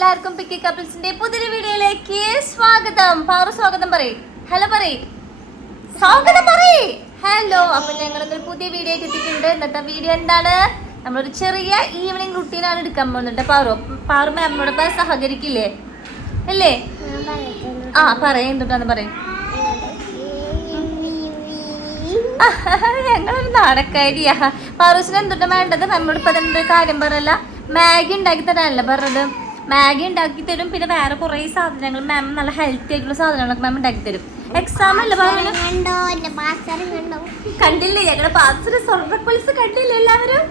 എല്ലാവർക്കും പിക്കി കപ്പിൾസിന്റെ പുതിയൊരു വീഡിയോയിലേക്ക് സ്വാഗതം. പാറു സ്വാഗതം പറയ്. ഹലോ പറയ്. സ്വാഗതം പറയ്. ഹലോ അപ്പൊ ഞങ്ങൾ ഒരു പുതിയ വീഡിയോ എത്തിയിട്ടുണ്ട്. ഇന്നത്തെ വീഡിയോ എന്താണ്? നമ്മളൊരു ചെറിയ ഈവനിങ് റുട്ടീനാണ് എടുക്കാൻ പോകുന്നുണ്ട് പാറു പാറു മാമിനോടൊപ്പം സഹകരിക്കില്ലേ? അല്ലേ? ആ പറയും എന്തുട്ടാന്ന് പറയും. ഞങ്ങളൊരു നാടക്കാരിയാ. പാറൂസിന് എന്തുട്ടാ വേണ്ടത്? എന്ത് കാര്യം പറയല്ല. മാഗി ഉണ്ടാക്കി തരാനല്ല പറഞ്ഞത്? മാഗി ഉണ്ടാക്കി തരും. പിന്നെ വേറെ കുറേ സാധനങ്ങൾ മാം നല്ല ഹെൽത്തി ആയിട്ടുള്ള സാധനങ്ങളൊക്കെ മാം ഉണ്ടാക്കി തരും. എക്സാം അല്ല കണ്ടില്ലേ? ഞങ്ങളുടെ പാസ്സറ് സ്വർണക്കൊലിസ് കണ്ടില്ലേ എല്ലാവരും.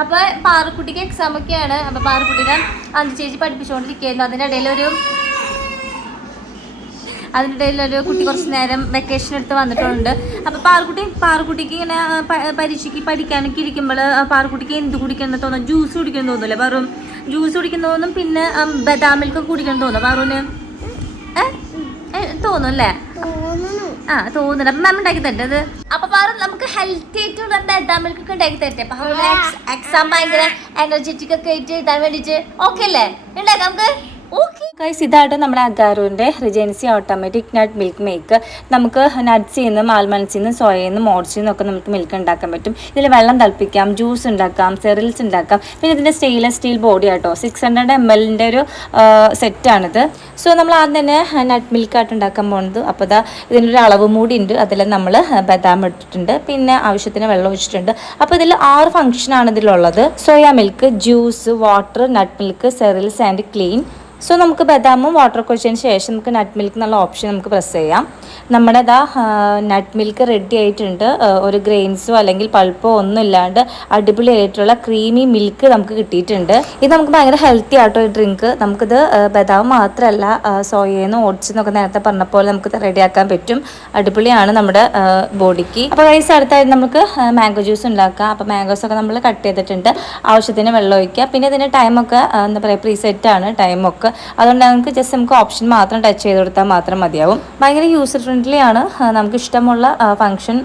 അപ്പൊ പാറക്കുട്ടിക്ക് എക്സാം ഒക്കെയാണ്. അപ്പൊ പാറക്കുട്ടിനെ അഞ്ചു ചേച്ചി പഠിപ്പിച്ചുകൊണ്ടിരിക്കുകയായിരുന്നു അതിനിടയിൽ ഒരു അതിനിടയിൽ ഒരു കുട്ടി കുറച്ച് നേരം വെക്കേഷൻ എടുത്ത് വന്നിട്ടുണ്ട്. അപ്പോൾ പാറക്കുട്ടി പാറക്കുട്ടിക്ക് ഇങ്ങനെ പരീക്ഷയ്ക്ക് പഠിക്കാനൊക്കെ ഇരിക്കുമ്പോൾ പാറക്കുട്ടിക്ക് എന്ത് കുടിക്കണം തോന്നും ജ്യൂസ് കുടിക്കണം തോന്നില്ല വെറും ജ്യൂസ് കുടിക്കുന്ന തോന്നും പിന്നെ ബദാം മിൽക്ക് കുടിക്കണം തോന്നും പാറുവിന് തോന്നും അല്ലേ? ആ തോന്നുന്നു. അപ്പൊ മാം ഉണ്ടാക്കി തരട്ടെ അപ്പൊ പാറ നമുക്ക് ഹെൽത്തി ആയിട്ടുള്ള ബദാം മിൽക്ക് ഒക്കെ ഉണ്ടാക്കി തരട്ടെ. അപ്പൊ എക്സാം ഭയങ്കര എനർജറ്റിക് ഒക്കെ ആയിട്ട് എഴുതാൻ വേണ്ടിട്ട്. ഓക്കെ അല്ലേ? ഉണ്ടാക്കാം നമുക്ക്? ഗൈസ് ഇതായിട്ട് നമ്മുടെ അഗാറുവിന്റെ regency automatic nut milk make നമുക്ക് നട്ട്സിൽ നിന്നും ആൽമണ്ട്സിൽ നിന്നും സോയയിൽ നിന്നും ഓട്സിൽ നിന്നൊക്കെ നമുക്ക് മിൽക്ക് ഉണ്ടാക്കാൻ പറ്റും. ഇതിൽ വെള്ളം തിളപ്പിക്കാം ജ്യൂസ് ഉണ്ടാക്കാം സെറിൽസ് ഉണ്ടാക്കാം പിന്നെ ഇതിന്റെ stainless steel body auto. Six hundred M എല്ലിന്റെ ഒരു സെറ്റാണിത് സോ നമ്മൾ ആദ്യം തന്നെ നട്ട് മിൽക്കായിട്ട് ഉണ്ടാക്കാൻ പോകുന്നത് അപ്പോൾ ഇതാ ഇതിനൊരു അളവ് മൂടി ഉണ്ട് അതിൽ നമ്മൾ ബദാം ഇട്ടിട്ടുണ്ട്. പിന്നെ ആവശ്യത്തിന് വെള്ളം ഒഴിച്ചിട്ടുണ്ട്. അപ്പോൾ ഇതിൽ ആറ് ഫംഗ്ഷനാണ് ഇതിലുള്ളത്. Soya milk juice water nut milk cereals and clean so നമുക്ക് ബദാമും വാട്ടർ കൊച്ചതിന് ശേഷം നമുക്ക് നട്ട് മിൽക്ക് എന്നുള്ള ഓപ്ഷൻ നമുക്ക് പ്രസ് ചെയ്യാം. നമ്മുടെ ഇതാ നട്ട് മിൽക്ക് റെഡി ആയിട്ടുണ്ട്. ഒരു ഗ്രെയിൻസോ അല്ലെങ്കിൽ പൾപ്പോ ഒന്നും ഇല്ലാണ്ട് അടിപൊളിയായിട്ടുള്ള ക്രീമി മിൽക്ക് നമുക്ക് കിട്ടിയിട്ടുണ്ട്. ഇത് നമുക്ക് ഭയങ്കര ഹെൽത്തി ആട്ടോ ഈ ഡ്രിങ്ക് നമുക്കിത് ബദാം മാത്രമല്ല സോയേന്നും ഓടിച്ചെന്നൊക്കെ നേരത്തെ പറഞ്ഞ പോലെ നമുക്ക് റെഡിയാക്കാൻ പറ്റും. അടിപൊളിയാണ് നമ്മുടെ ബോഡിക്ക് അപ്പോൾ കഴിച്ച അടുത്തായിട്ട് നമുക്ക് മാംഗോ ജ്യൂസ് ഉണ്ടാക്കാം. അപ്പോൾ മാംഗോസ് ഒക്കെ നമ്മൾ കട്ട് ചെയ്തിട്ടുണ്ട്. ആവശ്യത്തിന് വെള്ളം ഒഴിക്കുക. പിന്നെ ഇതിന്റെ ടൈമൊക്കെ എന്താ പറയുക പ്രീസെറ്റാണ് ആണ്. അതുകൊണ്ട് നമുക്ക് ജസ്റ്റ് നമുക്ക് ഓപ്ഷൻ മാത്രം ടച്ച് ചെയ്ത് കൊടുത്താൽ മാത്രം മതിയാവും. ഭയങ്കര യൂസർ ഫ്രണ്ട്ലി ആണ്. നമുക്ക് ഇഷ്ടമുള്ള ഫംഗ്ഷൻ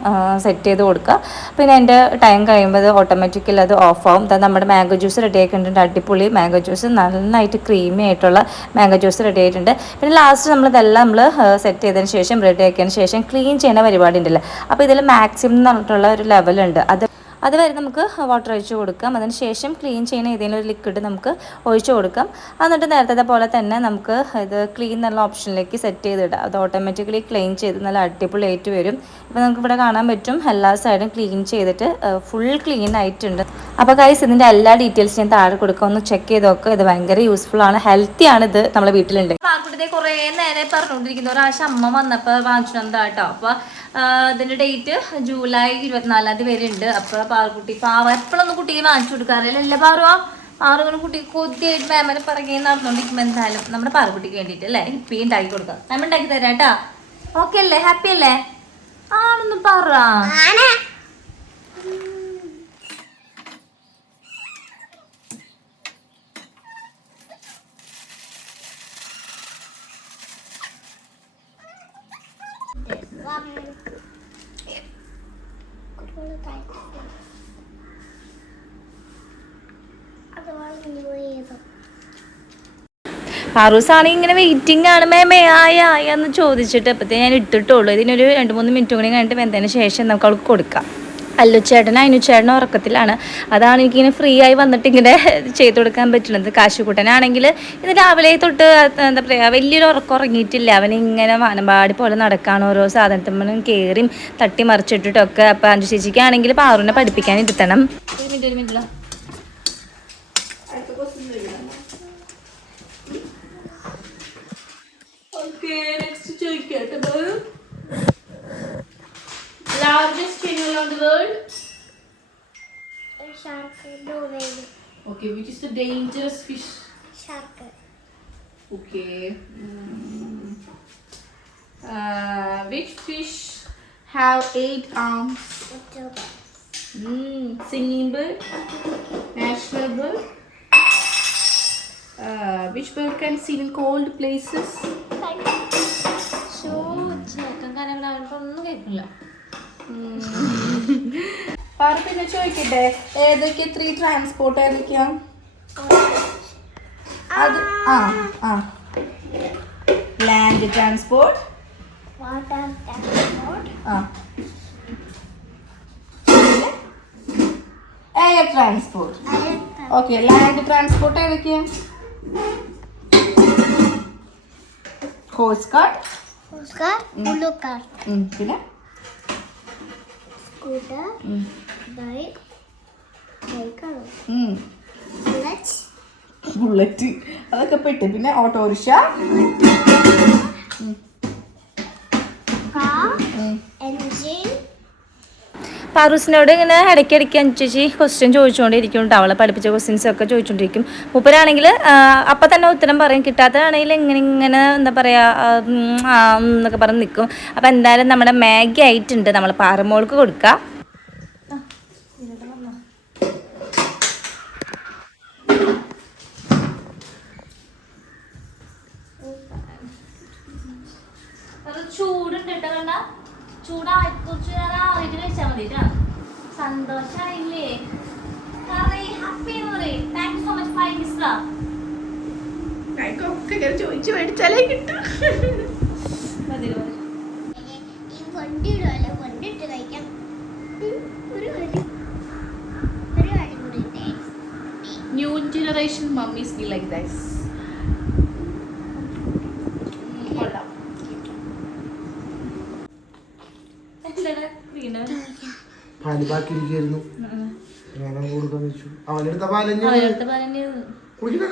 സെറ്റ് ചെയ്ത് കൊടുക്കുക. പിന്നെ എന്റെ ടൈം കഴിയുമ്പോൾ ഓട്ടോമാറ്റിക്കലി അത് ഓഫ് ആവും. നമ്മുടെ മാംഗോ ജ്യൂസ് റെഡി ആക്കിയിട്ടുണ്ട് അടിപൊളി മാംഗോ ജ്യൂസ് നന്നായിട്ട് ക്രീമി ആയിട്ടുള്ള മാംഗോ ജ്യൂസ് റെഡി ആയിട്ടുണ്ട്. പിന്നെ ലാസ്റ്റ് നമ്മൾ ഇതെല്ലാം നമ്മൾ സെറ്റ് ചെയ്തതിന് ശേഷം റെഡി ആക്കിയതിന് ശേഷം ക്ലീൻ ചെയ്യുന്ന പരിപാടി ഉണ്ടല്ലോ. അപ്പോൾ ഇതിൽ മാക്സിമം എന്ന് പറഞ്ഞിട്ടുള്ള ഒരു ലെവലുണ്ട് അത് അതുവരെ നമുക്ക് വാട്ടർ ഒഴിച്ച് കൊടുക്കാം. അതിന് ശേഷം ക്ലീൻ ചെയ്യുന്ന ഏതെങ്കിലും ഒരു ലിക്വിഡ് നമുക്ക് ഒഴിച്ച് കൊടുക്കാം. എന്നിട്ട് നേരത്തെ പോലെ തന്നെ നമുക്ക് ഇത് ക്ലീൻ എന്നുള്ള ഓപ്ഷനിലേക്ക് സെറ്റ് ചെയ്തിടാം അത് ഓട്ടോമാറ്റിക്കലി ക്ലീൻ ചെയ്ത് നല്ല അടിപൊളി ആയിട്ട് വരും. ഇപ്പോൾ നമുക്ക് ഇവിടെ കാണാൻ പറ്റും എല്ലാ സൈഡും ക്ലീൻ ചെയ്തിട്ട് ഫുൾ ക്ലീൻ ആയിട്ടുണ്ട്. അപ്പോൾ കൈസ് ഇതിന്റെ എല്ലാ ഡീറ്റെയിൽസ് ഞാൻ താഴെ കൊടുക്കാം. ഒന്ന് ചെക്ക് ചെയ്ത് നോക്കുക ഇത് ഭയങ്കര യൂസ്ഫുൾ ആണ്. ഹെൽത്തി ആണ് ഇത് നമ്മുടെ വീട്ടിലുണ്ട്. പാക്കുട്ടിയെ കുറേ നേരെ പറഞ്ഞുകൊണ്ടിരിക്കുന്ന. ഒരാഴ്ച അമ്മ വന്നപ്പോൾ വാങ്ങിച്ചു തന്നതാട്ടോ. അപ്പോൾ ഇതിന്റെ ഡേറ്റ് ജൂലൈ ഇരുപത്തിനാലാം തീയതി വരെ ഉണ്ട് അപ്പൊ പാറുകുട്ടി പാവ എപ്പോഴൊന്നും കുട്ടിക്ക് വാങ്ങിച്ചു കൊടുക്കാറില്ല. അല്ലേ പാറുവാ? പാറുവിന് കുട്ടി കൊതിയായിട്ട് മേമനെ പറയുകയും നടന്നുകൊണ്ടിരിക്കുമ്പോൾ എന്തായാലും നമ്മുടെ പാറുകുട്ടിക്ക് വേണ്ടിയിട്ട് അല്ലേ? ഇപ്പി ഉണ്ടാക്കി കൊടുക്കാം. നമ്മ ഉണ്ടാക്കി തരാം കേട്ടാ. ഓക്കെ അല്ലേ? ഹാപ്പി അല്ലേ? ആണെന്ന് പറ Thank അത് പാറൂസാണെങ്കിൽ ഇങ്ങനെ വെയിറ്റിംഗ് ആണ്. മേമേ ആയ ആയ എന്ന് ചോദിച്ചിട്ട് അപ്പത്തേ ഞാൻ ഇട്ടിട്ടുള്ളൂ. ഇതിനൊരു രണ്ട് മൂന്ന് മിനിറ്റ് കൂടി കഴിഞ്ഞിട്ട് വെന്തതിന് ശേഷം നമുക്ക് അവൾക്ക് കൊടുക്കാം. അല്ലു അനുച്ചേട്ടനും ഉറക്കത്തിലാണ്. അതാണ് എനിക്കിങ്ങനെ ഫ്രീ ആയി വന്നിട്ട് ഇങ്ങനെ ചെയ്തു കൊടുക്കാൻ പറ്റുന്നത്. കാശുകൂട്ടനാണെങ്കിൽ ഇന്ന് രാവിലെ തൊട്ട് എന്താ പറയുക വലിയൊരു ഉറക്കം ഉറങ്ങിയിട്ടില്ല. അവൻ ഇങ്ങനെ വാനമ്പാടി പോലെ നടക്കാണ്. ഓരോ സാധനത്തിനും കയറിയും തട്ടി മറിച്ചിട്ടിട്ടൊക്കെ. അപ്പം അഞ്ചു ചേച്ചിക്കാണെങ്കിൽ പാറുവിനെ പഠിപ്പിക്കാൻ ഇരുത്തണം. ഒരു മിനിറ്റ് ഒരു Minute Largest animal on the world? Shark the whale Okay, which is the dangerous fish? Shark Okay. Mm. Uh, which fish have eight arms? ഒറ്റ Mm, singing bird, national bird. Uh, which bird can sing in cold places? ചേട്ടൻ കേൾക്കില്ല പാറ പിന്നെ ചോദിക്കട്ടെ ഏതൊക്കെ three transport ഏതൊക്കെയാ അത് ആ ആ. ലാൻഡ് ട്രാൻസ്പോർട്ട് വാട്ടർ ട്രാൻസ്പോർട്ട് ആ. Air transport okay land transport ഏതൊക്കെയാ കോസ്റ്റ് ഗാർഡ് ഓസ്കാർ ഉള്ളുക്കാർ പിന്നെ? സ്കൂട്ടർ ഉം, ബൈക്ക് ബൈക്കാണോ? ഉം, ബുള്ളറ്റ്. അതൊക്കെ പെട്ട് പിന്നെ ഓട്ടോറിക്ഷ. കാർ ഉം. പാറൂസിനോട് ഇങ്ങനെ ഇടയ്ക്കിടയ്ക്ക് അനുസരിച്ച് ക്വസ്റ്റ്യൻ ചോദിച്ചുകൊണ്ടിരിക്കും കേട്ടോ അവളെ പഠിപ്പിച്ച ക്വസ്റ്റ്യൻസ് ഒക്കെ ചോദിച്ചുകൊണ്ടിരിക്കും. മൂപ്പരാണെങ്കിൽ അപ്പം തന്നെ ഉത്തരം പറയും. കിട്ടാത്തതാണെങ്കിൽ ഇങ്ങനെ ഇങ്ങനെ എന്താ പറയുക എന്നൊക്കെ പറഞ്ഞ് നിൽക്കും അപ്പം എന്തായാലും നമ്മുടെ മാഗി ആയിട്ടുണ്ട്. നമ്മൾ പാറമോൾക്ക് കൊടുക്കുക ചൂടുണ്ട് കേട്ടോ കണ്ട ചൂടായി കുറച്ച് ആറിയിട്ട് കഴിച്ചാൽ മതി കേട്ടോ സന്തോഷായില്ലേ? കറി ഹാപ്പി എന്ന് പറയും thank you so much bye മിസ്ര ഒക്കെ ചോദിച്ചു മേടിച്ചാലേ കിട്ടും. മതി മതി. ഈ കൊണ്ടിടുമല്ലോ കൊണ്ടിട്ട് കഴിക്കാം ഉം, ഒരു കാര്യം ഒരു കാര്യം കൂടി ഉണ്ട്. New generation mummies be like this. കൊള്ളാം എന്താണ് വീണ് പാൽ ബാക്കിയിരിക്കുന്നു ഞാനത് കൊടുക്കാന്ന് വെച്ചു അവനെടുത്ത പാലഞ്ഞ അവരടുത്ത് പറഞ്ഞു കുടിക്കണ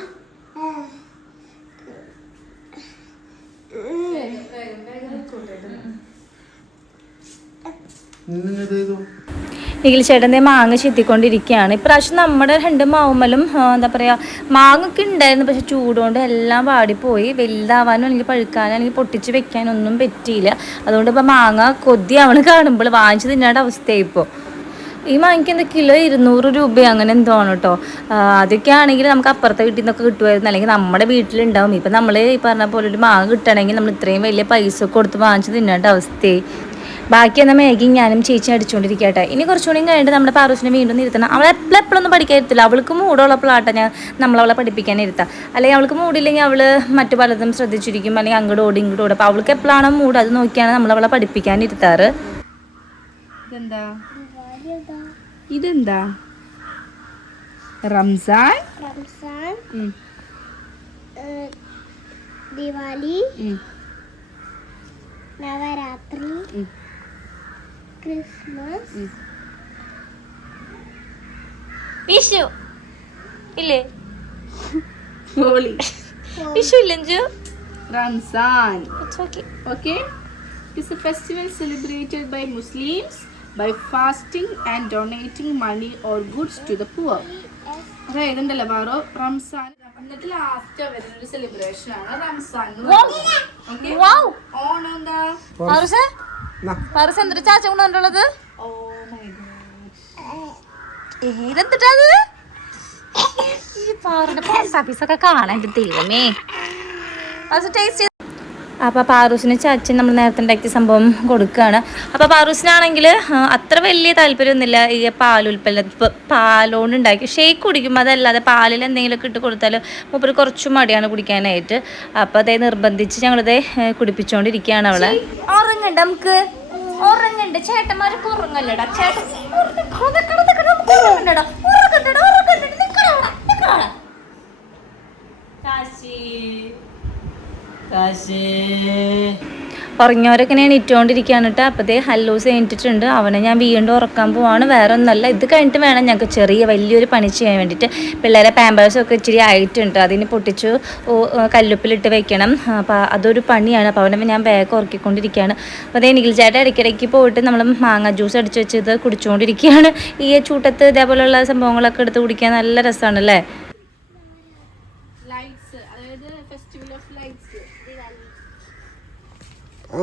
നിങ്ങൾ ചെയ്തു? നിഖിൽ ചേട്ടന്റെ മാങ്ങ ചെത്തിക്കൊണ്ടിരിക്കുകയാണ്. ഇപ്രാവശ്യം നമ്മുടെ രണ്ട് മാവുമ്മലും എന്താ പറയുക മാങ്ങൊക്കെ ഉണ്ടായിരുന്നു. പക്ഷെ ചൂടുകൊണ്ട് എല്ലാം വാടിപ്പോയി. വലുതാവാനും അല്ലെങ്കിൽ പഴുക്കാനും അല്ലെങ്കിൽ പൊട്ടിച്ച് വെക്കാനൊന്നും പറ്റിയില്ല. അതുകൊണ്ട് ഇപ്പോൾ മാങ്ങ കൊതിയാവണ് കാണുമ്പോൾ വാങ്ങിച്ച് തിന്നേണ്ട അവസ്ഥയായി ഇപ്പോൾ. ഈ മാങ്ങയ്ക്ക് എന്താ കിലോ ഇരുന്നൂറ് രൂപ അങ്ങനെ എന്തോ ആണ് കേട്ടോ അതൊക്കെ ആണെങ്കിൽ നമുക്ക് അപ്പുറത്തെ വീട്ടിൽ നിന്നൊക്കെ കിട്ടുമായിരുന്നു. അല്ലെങ്കിൽ നമ്മുടെ വീട്ടിലുണ്ടാവും. ഇപ്പം നമ്മൾ ഈ പറഞ്ഞ പോലെ ഒരു മാങ്ങ കിട്ടണമെങ്കിൽ നമ്മൾ ഇത്രയും വലിയ പൈസ കൊടുത്ത് വാങ്ങിച്ച് തിന്നേണ്ട അവസ്ഥയായി. ബാക്കി എന്നാൽ മേഗി ഞാനും ചേച്ചി അടിച്ചുകൊണ്ടിരിക്കട്ടെ ഇനി കുറച്ചുകൂടി കഴിഞ്ഞിട്ട് നമ്മുടെ പാറൂസിനെ വീണ്ടും ഇരുത്തണം. അവൾ എപ്പോഴും എപ്പോഴൊന്നും പഠിക്കാൻ ഇരുത്തില്ല അവൾക്ക് മൂടുള്ളപ്പോഴാട്ടെ ഞാൻ നമ്മളവളെ പഠിപ്പിക്കാൻ ഇരുത്താം അല്ലെങ്കിൽ അവൾക്ക് മൂടില്ലെങ്കിൽ അവൾ മറ്റു പലതും ശ്രദ്ധിച്ചിരിക്കും. അല്ലെങ്കിൽ അങ്ങോട്ട് ഓടി ഇങ്ങോട്ട് ഓടും. അപ്പോൾ അവൾക്ക് എപ്പോഴാണോ മൂട് അത് നോക്കിയാണ് നമ്മളവളെ പഠിപ്പിക്കാൻ ഇരുത്താറ് ഇതെന്താ. ഇതെന്താ? റംസാൻ? റംസാൻ. ദിവാലി. ഉം, നവരാത്രി. ഉം. ക്രിസ്മസ്. ഉം. വിഷു. ഇല്ലേ? Holi. Vishu ഇല്ലഞ്ചു Ramzan. Okay okay it's a festival celebrated by muslims. By fasting and donating money or goods to the poor അതായത് ഉണ്ടല്ലോ വേറെ റംസാൻ. എന്നിട്ട് ലാസ്റ്റ് വരുന്ന ഒരു സെലിബ്രേഷൻ ആണ് റംസാൻ ഓക്കെ ഓണം എന്താ പാറൂസേ നാ. പാറൂസ് എന്തൊരു ചാച്ച കൊണ്ടുള്ളത് ഓ മൈ ഗോഡ്. ഏതെന്തിട്ടത് ഈ പാറിന്റെ പോസ്റ്റ് ഓഫീസൊക്കെ കാണാൻ ദൈവമേ. അത് ടേസ്റ്റ് അപ്പോൾ പാറൂസിന് ചാച്ചൻ നമ്മൾ നേരത്തെ ഉണ്ടാക്കിയ സംഭവം കൊടുക്കുകയാണ്. അപ്പോൾ പാറൂസിനാണെങ്കിൽ അത്ര വലിയ താല്പര്യമൊന്നുമില്ല. ഈ പാലുൽപ്പന്ന പാലോണ്ട് ഉണ്ടാക്കി. ഷേക്ക് കുടിക്കും അതല്ലാതെ പാലിൽ എന്തെങ്കിലുമൊക്കെ ഇട്ട് കൊടുത്താൽ മൂപ്പര് കുറച്ച് മടിയാണ് കുടിക്കാനായിട്ട്. അപ്പോൾ അതേ നിർബന്ധിച്ച് ഞങ്ങളിതേ കുടിപ്പിച്ചുകൊണ്ടിരിക്കുകയാണ് അവളെ. ഉറങ്ങണ്ട നമുക്ക്. ഉറങ്ങണ്ട. ചേട്ടന്മാരൊക്കെ ഉറങ്ങല്ലടാ. ചേട്ടൻ അവിടെ. ഉറങ്ങിയവരൊക്കെ ഞാൻ ഇട്ടുകൊണ്ടിരിക്കുകയാണ് കേട്ടോ. അപ്പോഴത്തേ ഹല്ലൂസ് കഴിഞ്ഞിട്ടുണ്ട് അവനെ ഞാൻ വീണ്ടും ഉറക്കാൻ പോവാണ്. വേറെ ഒന്നല്ല ഇത് കഴിഞ്ഞിട്ട് വേണം ഞങ്ങൾക്ക് ചെറിയ വലിയൊരു പണി ചെയ്യാൻ വേണ്ടിയിട്ട്. പിള്ളേരെ പാമ്പേഴ്സൊക്കെ ഇച്ചിരി ആയിട്ടുണ്ട്. അതിന് പൊട്ടിച്ചു കല്ലുപ്പിലിട്ട് വെക്കണം. അപ്പോൾ അതൊരു പണിയാണ്. അപ്പോൾ അവനെ ഞാൻ വേഗം ഉറക്കിക്കൊണ്ടിരിക്കുകയാണ്. അപ്പോൾ അതേ നിഖിൽ ചേട്ടൻ ഇടയ്ക്കിടയ്ക്ക് പോയിട്ട് നമ്മൾ മാങ്ങ ജ്യൂസ് അടിച്ച് വെച്ച് ഇത് കുടിച്ചുകൊണ്ടിരിക്കുകയാണ് ഈ ചൂട്ടത്ത് ഇതേപോലെയുള്ള സംഭവങ്ങളൊക്കെ എടുത്ത് കുടിക്കാൻ നല്ല രസമാണ് അല്ലേ ലൈറ്റ്സ് അതായത് ഫെസ്റ്റിവൽ ഓഫ് ലൈറ്റ്സ്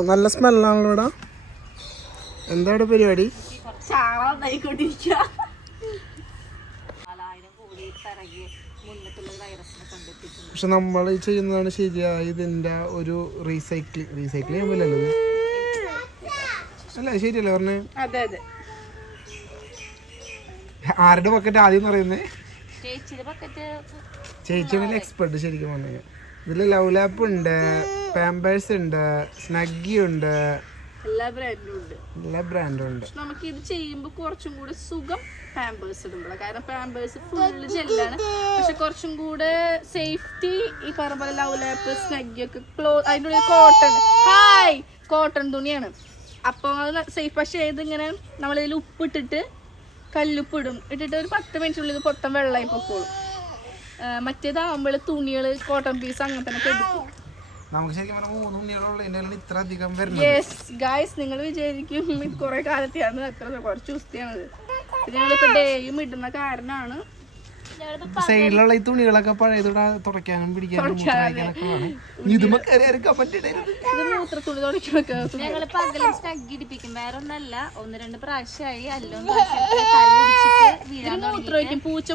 നല്ല സ്മെല്ലാണല്ലോ ഇവിടെ. എന്താണ് പരിപാടി? പക്ഷെ നമ്മൾ ചെയ്യുന്നതാണ് ശരിയായ ഇതിന്റെ ഒരു റീസൈക്കിൾ റീസൈക്കിൾ ചെയ്യാൻ പറ്റില്ലല്ലോ അല്ലേ ശരിയല്ലേ പറഞ്ഞേ? ആരുടെ ബക്കറ്റ് ആദ്യം പറയുന്നേ? ചേച്ചിയുടെ എക്സ്പെർട്ട് ശരിക്കും പറഞ്ഞു ഇതിൽ ലവ് ലാപ്പ് ഉണ്ട് പാമ്പേഴ്സ് ഉണ്ട് സ്നഗ്ഗി ഉണ്ട്. എല്ലാ ബ്രാൻഡും ഉണ്ട്. എല്ലാ ബ്രാൻഡും ഉണ്ട്. നമുക്ക് ഇത് ചെയ്യുമ്പോൾ കുറച്ചും കൂടെ സുഖം പാമ്പേഴ്സ് ഇടുമ്പോഴാണ് കാരണം പാമ്പേഴ്സ് ഫുള്ള് ജെല്ലാണ് പക്ഷെ കുറച്ചും കൂടെ സേഫ്റ്റി ഈ പറഞ്ഞ പോലെ ലവ് ലാപ്പ് സ്നഗ്ഗി ഒക്കെ ക്ലോ അതിന്റെ ഉള്ളിൽ കോട്ടൺ ഹായ് കോട്ടൺ തുണിയാണ്. അപ്പോൾ അത് സേഫ് പക്ഷേ ഇതിങ്ങനെ നമ്മളിതിൽ ഉപ്പിട്ടിട്ട് കല്ലുപ്പിടും ഇട്ടിട്ട് ഒരു പത്ത് മിനിറ്റിനുള്ളിൽ പൊത്തം വെള്ളമായി പൊക്കോളും. മറ്റേതാകുമ്പോൾ തുണികൾ കോട്ടൺ പീസ് അങ്ങനെ തന്നെ എടുക്കും. നമുക്ക് ശരിക്കും പറഞ്ഞാൽ മൂന്ന് ഉണ്ണികളുള്ളതിന്റെ ഇത്ര അധികം വരുന്നത് യെസ് ഗായ്സ് നിങ്ങൾ വിചാരിക്കും കുറെ കാലത്തെയാണ് അത്ര കുറച്ച് ദിവസത്തെയാണത്. ഇത് ഞങ്ങളിപ്പോ ഡേയും ഇടുന്ന കാരണമാണ് സൈഡിലുള്ള ഈ തുണികളൊക്കെ പഴയതോടെ തുടയ്ക്കാനും പിടിക്കാനും ഇതുമ്പോ കയറി ആരും കമന്റ് ഇടരുത്. ഞങ്ങൾ പകലും സ്നഗ് ഇടിപ്പിക്കും. വേറെ ഒന്നല്ല ഒന്ന് രണ്ട് പ്രാവശ്യമായി മൂത്രമൊഴിക്കും പൂച്ച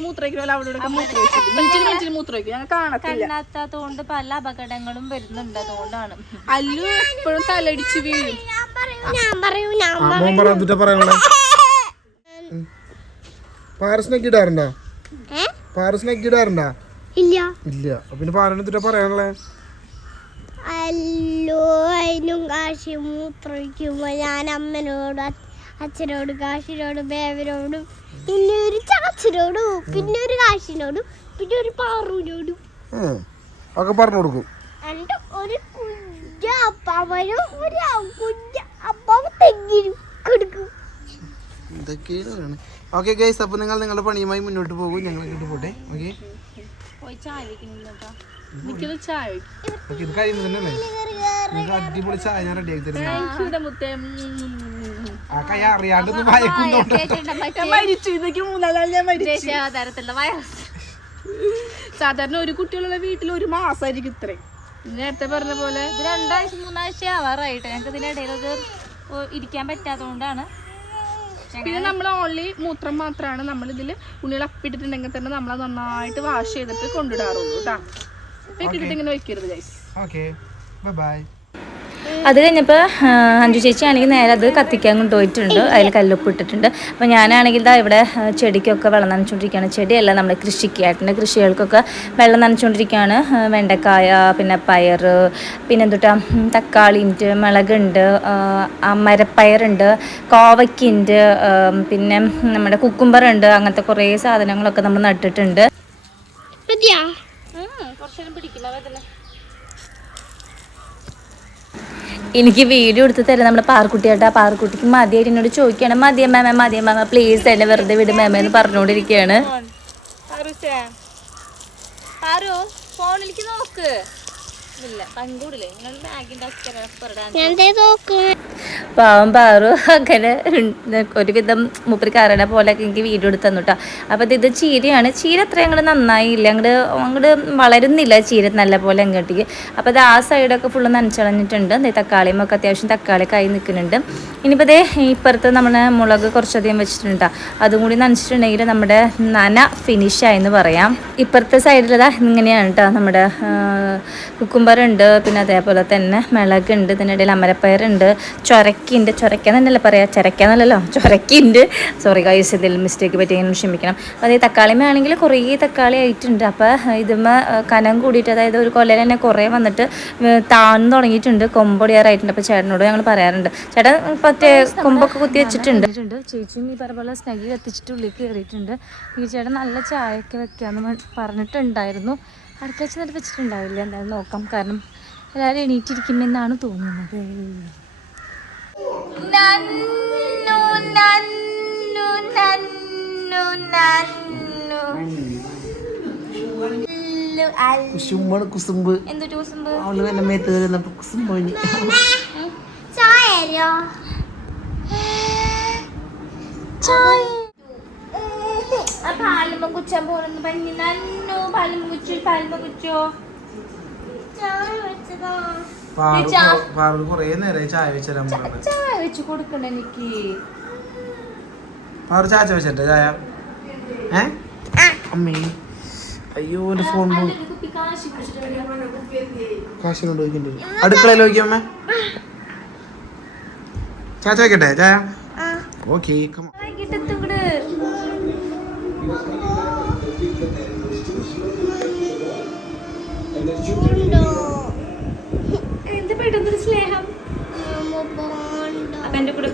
കണ്ണാത്തതുകൊണ്ട് പല അപകടങ്ങളും വരുന്നുണ്ട് അതുകൊണ്ടാണ്. അല്ലു എപ്പോഴും തലടിച്ച് വീഴും. ഞാൻ പറയൂ ഞാൻ പറയൂ ഞാൻ മോൻ പറ എന്നിട്ട് പറയാനുള്ള പാരസ്നൊക്കെ ഇടാറുണ്ടോ? ഏ? പാരസ്നൊക്കെ ഇടാറുണ്ടാ? ഇല്ല. ഇല്ല. പിന്നെ പാരനെത്തിട്ടാ പറയാനുള്ളേ? അല്ലോ അതിനും കാശി മൂത്രമൊഴിക്കുമ്പോ ഞാൻ അമ്മനോട് അച്ഛനോട് കാശിനോട് ബേവനോടും പിന്നെ ഒരു ചാച്ചനോടും പിന്നെ ഒരു കാശിനോടും പിന്നെ ഒരു പാറുവിനോടും. ഒക്കെ പറഞ്ഞു കൊടുക്കും. എന്നിട്ട് ഒരു കുഞ്ഞ അപ്പാവനും ഒരു കുഞ്ഞ അപ്പാവ് തെങ്ങിനും കൊടുക്കും. ഇതൊക്കെയാണ് ഓക്കെ ഗൈസ് അപ്പൊ നിങ്ങൾ നിങ്ങളുടെ പണിയുമായി മുന്നോട്ട് പോകും. ഞങ്ങൾ ഇങ്ങോട്ട് പോട്ടെ. ഓക്കെ ഇത് കഴിയുമ്പോൾ തന്നെ അല്ലേ? നിങ്ങൾക്ക് അടിപൊളി ചായ ഞാൻ റെഡിയാക്കി തരുന്നു Thank you ടെ ആ കൈ അറിയാണ്ടൊന്നും വായിക്കുന്നുണ്ട് ഞാൻ മരിച്ചു. ഇതൊക്കെ മൂന്നാലാൾ ഞാൻ മരിച്ചു. ദേശീയതരത്തിലുള്ള വൈറസ് സാധാരണ ഒരു കുട്ടികളുള്ള വീട്ടിൽ ഒരു മാസമായിരിക്കും ഇത്രേ നേരത്തെ പറഞ്ഞ പോലെ രണ്ടാഴ്ച മൂന്നാഴ്ച ആവാറായിട്ട്. ഞങ്ങൾക്ക് ഇതിനിടയിൽ അത് ഇരിക്കാൻ പറ്റാത്തതുകൊണ്ടാണ് പിന്നെ നമ്മൾ ഓൺലി മൂത്രം മാത്രമാണ് നമ്മൾ ഇതിൽ ഉണ്ണികൾ അപ്പിട്ടിട്ടുണ്ടെങ്കിൽ തന്നെ നമ്മൾ നന്നായിട്ട് വാഷ് ചെയ്തിട്ട് കൊണ്ടിടാറുള്ളൂ കേട്ടോ ഇങ്ങനെ വെക്കരുത് ഗൈസ് ഓക്കെ ബൈ അത് കഴിഞ്ഞപ്പോൾ അഞ്ചു ചേച്ചി ആണെങ്കിൽ നേരെ അത് കത്തിക്കാൻ കൊണ്ടുപോയിട്ടുണ്ട്. അതിൽ കല്ലുപ്പ് ഇട്ടിട്ടുണ്ട്. അപ്പോൾ ഞാനാണെങ്കിൽ ഇതാ ഇവിടെ ചെടിക്കൊക്കെ വെള്ളം നനച്ചുകൊണ്ടിരിക്കുകയാണ് ചെടിയല്ല നമ്മുടെ കൃഷിക്ക് ഏട്ടന്റെ കൃഷികൾക്കൊക്കെ വെള്ളം നനച്ചുകൊണ്ടിരിക്കുകയാണ് വെണ്ടക്കായ പിന്നെ പയർ പിന്നെ എന്തുട്ടാ തക്കാളി ഉണ്ട് മുളകുണ്ട് മരപ്പയറുണ്ട് കോവയ്ക്കുണ്ട് പിന്നെ നമ്മുടെ കുക്കുംബറുണ്ട്. അങ്ങനത്തെ കുറേ സാധനങ്ങളൊക്കെ നമ്മൾ നട്ടിട്ടുണ്ട്. കുറച്ചേരം പിടിക്കുന്ന എനിക്ക് വീഡിയോ എടുത്ത് തരാം നമ്മുടെ പാർക്കുട്ടിയായിട്ട് ആ പാർക്കുട്ടിക്ക് മതിയായിട്ട് എന്നോട് ചോദിക്കുകയാണ്. മതിയ മാമ മതിയ മാമ പ്ലീസ് എന്നെ വെറുതെ വിട് മാമ എന്ന് പറഞ്ഞുകൊണ്ടിരിക്കുകയാണ്. ഫോണിലേക്ക് നോക്ക്. പാവം പാറു അങ്ങനെ. ഒരുവിധം മൂപ്പരിക്കാരനെ പോലെ എനിക്ക് വീഡിയോ എടുത്ത് തന്നുട്ടാ. അപ്പോൾ ഇത് ചീരയാണ്. ചീര അത്ര അങ്ങോട്ട് നന്നായില്ല. അങ്ങോട്ട് അങ്ങോട്ട് വളരുന്നില്ല ചീര നല്ല പോലെ അങ്ങോട്ടേക്ക്. അപ്പോൾ അത് ആ സൈഡൊക്കെ ഫുള്ള് നനച്ചളഞ്ഞിട്ടുണ്ട്. ദേ തക്കാളിയും ഒക്കെ അത്യാവശ്യം തക്കാളി കൈ നിൽക്കുന്നുണ്ട് ഇനിയിപ്പോൾ ദേ ഇപ്പുറത്ത് നമ്മൾ മുളക് കുറച്ചധികം വെച്ചിട്ടുണ്ട്. അതും കൂടി നനച്ചിട്ടുണ്ടെങ്കിൽ നമ്മുടെ നന ഫിനിഷ് ആയെന്ന് പറയാം. ഇപ്പുറത്തെ സൈഡിലതാ ഇങ്ങനെയാണ് കേട്ടോ നമ്മുടെ കുക്കുംബർ ഉണ്ട് പിന്നെ അതേപോലെ തന്നെ മിളകുണ്ട് ഇതിനിടയിൽ അമരപ്പയറുണ്ട് ചൊരക്കുണ്ട് ചൊരക്കാന്നല്ല പറയാം? ചൊരക്കാന്നല്ലല്ലോ ചൊരക്കുണ്ട്. സോറി കൈസ് ഇതിൽ മിസ്റ്റേക്ക് പറ്റിയെങ്കിലും ക്ഷമിക്കണം. അപ്പോൾ അതേ തക്കാളിമ ആണെങ്കിൽ കുറേ തക്കാളി ആയിട്ടുണ്ട്. അപ്പോൾ ഇതുമ്മ കനം കൂടിയിട്ട് അതായത് ഒരു കൊല്ലം തന്നെ കുറേ വന്നിട്ട് താഴ്ന്നു തുടങ്ങിയിട്ടുണ്ട്. കൊമ്പൊടിയാറായിട്ടുണ്ട്. അപ്പോൾ ചേട്ടനോട് ഞങ്ങൾ പറയാറുണ്ട്. ചേട്ടൻ മറ്റേ കൊമ്പൊക്കെ കുത്തി വെച്ചിട്ടുണ്ട്. ചേച്ചിയും ഈ പറഞ്ഞ പോലെ സ്നഗി കത്തിച്ചിട്ട് ഉള്ളിൽ കയറിയിട്ടുണ്ട്. ഈ ചേട്ടൻ നല്ല ചായയൊക്കെ വെക്കാമെന്ന് പറഞ്ഞിട്ടുണ്ടായിരുന്നു. അടുത്താഴ്ച നേരം വെച്ചിട്ടുണ്ടാവില്ല. എന്തായാലും നോക്കാം. കാരണം എല്ലാവരും എണീറ്റിരിക്കുമെന്നാണ് തോന്നുന്നത്. നന്നു നന്നു നന്നു നന്നു. ലു അൽ- കുശുമ്പാണ് കുസുമ്പ്. എന്ത് ടൂസുമ്പ് അവൾ വല്ല മേത്ത് കയറുന്നപ്പോ കുസുമ്പ് ചായരോ ആ പാലുമ്പ കുച്ചാൻ പോകുന്നു പഞ്ഞി നന്നു പാലുമ്പ കുച്ചു ചായ കൊറേ നേരമായി ചായ വെച്ചാൽ പറഞ്ഞത് ചായ വെച്ച് കൊടുക്കണ്ട എനിക്ക്. പാറു ചാച്ച വെച്ചിട്ട് ചായ. ഏ? അമ്മേ. അയ്യോ ഫോൺ കാശിനോട് ചോദിക്കണ്ടേ അടുക്കളയിൽ അമ്മ. ചാച്ച വെക്കട്ടെ ചായ? ഓക്കെ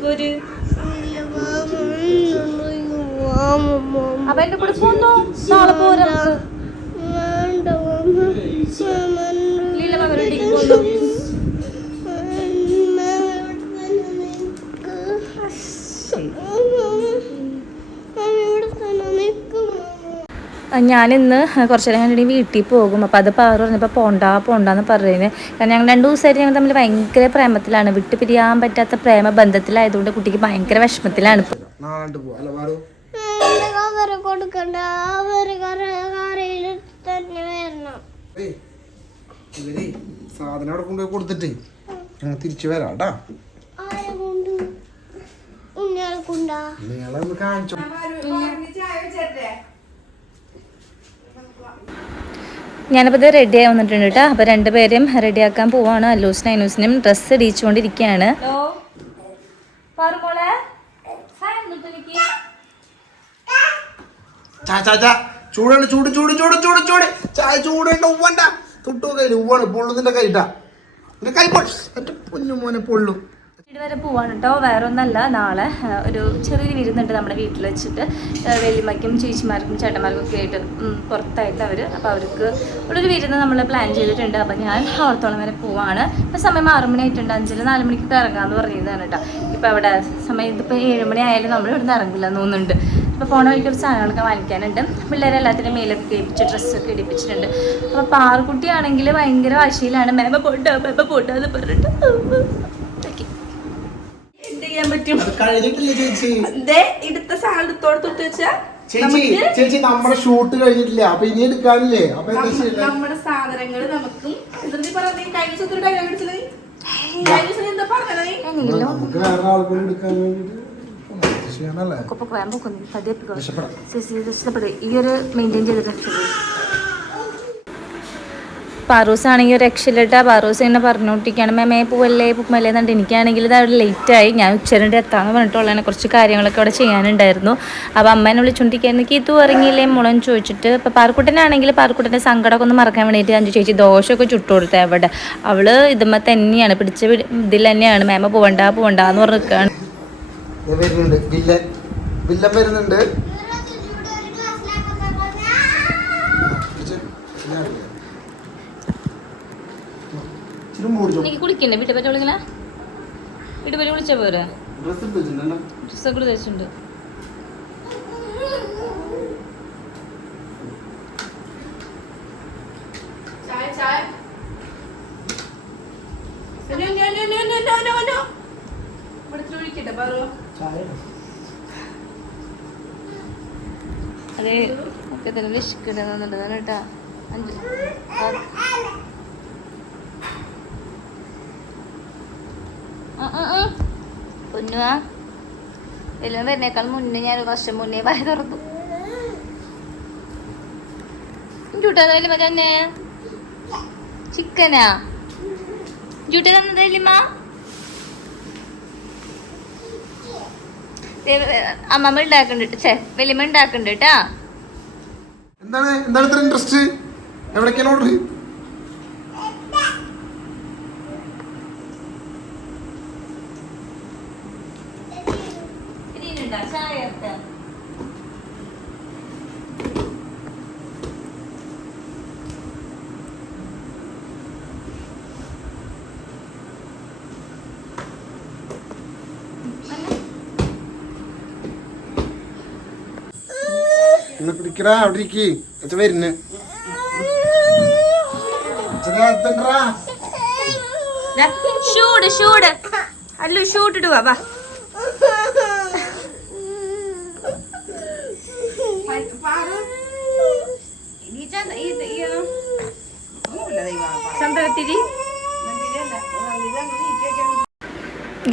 അവർ അപ്പൊ എന്റെ കൂടെ പോന്നോ? നാളെ പോരാ ലീലമ്മ അവരുടെ ഞാനിന്ന് കുറച്ച് നേരം കഴിഞ്ഞിട്ട് വീട്ടിൽ പോകും. അപ്പോൾ അത് പാറു പറഞ്ഞപ്പോൾ പോണ്ട പോണ്ടെന്ന് പറയുന്നത് കാരണം ഞങ്ങൾ രണ്ട് ദിവസമായിട്ട് ഞങ്ങൾ തമ്മിൽ ഭയങ്കര പ്രേമത്തിലാണ്. വിട്ടു പിരിയാൻ പറ്റാത്ത പ്രേമ ബന്ധത്തിലായതുകൊണ്ട് കുട്ടിക്ക് ഭയങ്കര വിഷമത്തിലാണ് സാധനം അവിടെ കൊണ്ടുപോയി കൊടുത്തിട്ട് ഞങ്ങൾ തിരിച്ചു വരാം കേട്ടാ. ആരെ കൊണ്ട് ഉണ്ണിയാളെ കൊണ്ടാ നിങ്ങളെ ഒന്ന് കാണിച്ചോ ഞാനപ്പോൾ ഇത് റെഡി ആയി വന്നിട്ടുണ്ട് കേട്ടോ അപ്പോൾ രണ്ടുപേരും റെഡിയാക്കാൻ പോവാണ്. അല്ലൂസിനും അനൂസിനും ഡ്രസ്സ് ഇടിച്ചുകൊണ്ടിരിക്കുകയാണ്. ഹലോ പാറുമോളെ സായം തൊട്ടെനിക്ക് ചാ ചാ ചാ. ചൂടാണ് ചൂട് ചൂട് ചൂട് ചൂട് ചൂട്. ചായ ചൂടുണ്ട് ഉവ്വണ്ട. തൊട്ടു കയ്യിൽ ഉവ്വാണ് പൊള്ളുന്നിന്റെ കൈട്ടാ നിന്റെ കൈ പൊൾ എന്റെ പൊന്നു മോനെ പൊള്ളും. വീട് വരെ പോവാണ് കേട്ടോ വേറെ ഒന്നല്ല നാളെ ഒരു ചെറിയൊരു വിരുന്നുണ്ട് നമ്മുടെ വീട്ടിൽ വെച്ചിട്ട് വെല്ലുമ്മയ്ക്കും ചേച്ചിമാർക്കും ചേട്ടന്മാർക്കും ഒക്കെ ആയിട്ട് പുറത്തായിട്ട് അവർ അപ്പോൾ അവർക്ക് ഉള്ളൊരു വിരുന്ന് നമ്മൾ പ്ലാൻ ചെയ്തിട്ടുണ്ട്. അപ്പോൾ ഞാൻ ഓർത്തോളം വരെ പോവാണ്. ഇപ്പോൾ സമയം ആറ് മണി ആയിട്ടുണ്ട്. അഞ്ചിൽ നാല് മണിക്കൊക്കെ ഇറങ്ങാമെന്ന് പറഞ്ഞതാണ് കേട്ടോ ഇപ്പോൾ അവിടെ സമയം ഇതിപ്പോൾ ഏഴ് മണി ആയാലും നമ്മൾ ഇവിടെ നിന്ന് ഇറങ്ങില്ല തോന്നുന്നുണ്ട്. അപ്പോൾ പോണ വഴിക്ക് ഒരു സാധനങ്ങളൊക്കെ വാങ്ങിക്കാനുണ്ട്. പിള്ളേരെ എല്ലാത്തിനും മേലൊക്കെ കേൾപ്പിച്ച് ഡ്രസ്സൊക്കെ ഇടിപ്പിച്ചിട്ടുണ്ട്. അപ്പോൾ പാറുകുട്ടിയാണെങ്കിൽ ഭയങ്കര വാശിയിലാണ്. മേമ പോട്ടോ മേമ പോട്ടോ എന്ന് പറഞ്ഞിട്ട് ചെയ്യാൻ പറ്റും. അത് കഴിഞ്ഞിട്ടില്ല ചേച്ചി? ദേ ഇടുത്ത സാധനം എടുത്തോട് തൊട്ട് വെച്ചാ ചേച്ചി ചേച്ചി നമ്മുടെ ഷൂട്ട് കഴിഞ്ഞിട്ടില്ല? അപ്പൊ ഇനി എടുക്കാനില്ലേ? അപ്പൊ നമ്മുടെ സാധനങ്ങൾ നമുക്കും ഈ ഒരു മെയിന്റെയിൻ ചെയ്ത് രക്ഷപ്പെടും. പാറൂസ് ആണെങ്കിൽ ഒരു രക്ഷയിലിട്ടാ പാറൂസ് ഇങ്ങനെ പറഞ്ഞുകൊണ്ടിരിക്കുകയാണ് മേമേ പൂവല്ലേ പൂമല്ലേ എന്നുണ്ട് എനിക്കാണെങ്കിൽ ഇത് അവിടെ ലേറ്റായി ഞാൻ ഉച്ചരണ്ട് എത്താന്ന് പറഞ്ഞിട്ടുള്ളതാണ് കുറച്ച് കാര്യങ്ങളൊക്കെ അവിടെ ചെയ്യാനുണ്ടായിരുന്നു. അപ്പോൾ അമ്മേനെ വിളിച്ചുകൊണ്ടിരിക്കുകയായിരുന്നു കീത്തു ഇറങ്ങിയില്ലേ മുളൻ ചോദിച്ചിട്ട് ഇപ്പോൾ പാർക്കുട്ടനാണെങ്കിൽ പാർക്കുട്ടന്റെ സങ്കടമൊക്കെ ഒന്ന് മറക്കാൻ വേണ്ടിയിട്ട് ഞാൻ ചേച്ചി ദോശമൊക്കെ ചുട്ടു അവിടെ അവൾ ഇതുമ്മ തന്നെയാണ് പിടിച്ച പിടി- ഇതിൽ തന്നെയാണ് മേമ പോവണ്ട പോവണ്ട എന്ന് പറഞ്ഞ് നിൽക്കുകയാണ് വരുന്നുണ്ട്. വില്ലൻ വില്ലൻ വരുന്നുണ്ട് ഇച്ചിരി മൂടിച്ചോ എനിക്ക് വീട്ടിൽ പറ്റ വീട്ടിൽ പറ്റി പോരെ? തയ്ച്ചിട്ടുണ്ട് അതെ ഒക്കെ തന്നെ വിശക്കണ്ടെന്നുണ്ട് കേട്ടാ അഞ്ച് പൊന്നുവാ. എല്ലാം വരുന്നേക്കാൾ മുന്നേ ഞാൻ ഒരു വർഷം മുന്നേ വായ തുറന്നു. ചൂട്ടാ വലിയ തന്നെ ചിക്കനാ? ചൂട്ട തന്നതല്ലിമ്മ അമ്മമ്മ ഉണ്ടാക്കുന്നുണ്ട് ചേ വലിയമ്മ ഉണ്ടാക്കുന്നുണ്ട് കേട്ടാ. എന്താണ്? എന്താണ് ഇത്ര ഇൻട്രസ്റ്റ് എവിടേക്കാണ് ഓർഡർ എന്നെ പിടിക്കടാ അവിടെ ഇരിക്കി. അച്ഛ വരുന്നു. Shoot shoot. അല്ലു ഷൂട്ട് ഇടുവാ വാ. ചന്ദ്രത്തിരി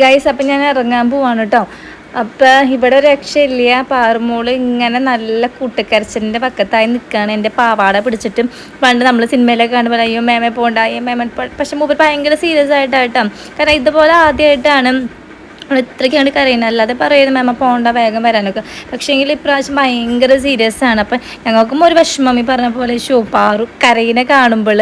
ഗൈസ് അപ്പം ഞാൻ ഇറങ്ങാൻ പോവാണ് കേട്ടോ. അപ്പം ഇവിടെ രക്ഷയില്ല. പാറുമോൾ ഇങ്ങനെ നല്ല കൂട്ടക്കരച്ചിലിന്റെ പക്കത്തായി നിൽക്കുകയാണ് എന്റെ പാവാട പിടിച്ചിട്ട് പണ്ട് നമ്മൾ സിനിമയിലൊക്കെ കാണുമ്പോൾ അയ്യോ മേമ പോണ്ട അയ്യോ മേമ പോ-" പക്ഷെ മൂപ്പർ ഭയങ്കര സീരിയസ് ആയിട്ടാട്ടോ കാരണം ഇതുപോലെ ആദ്യമായിട്ടാണ് ഇത്രയ്ക്ക് കണ്ട് കരയുന്നത്. അല്ലാതെ പറയുന്നത് മേമ പോകണ്ട വേഗം വരാനൊക്കെ. പക്ഷേങ്കിൽ ഇപ്രാവശ്യം ഭയങ്കര സീരിയസ് ആണ്. അപ്പം ഞങ്ങൾക്കും ഒരു വിഷമം ഈ പറഞ്ഞ പോലെ ഷോ പാറു കരയിനെ കാണുമ്പോൾ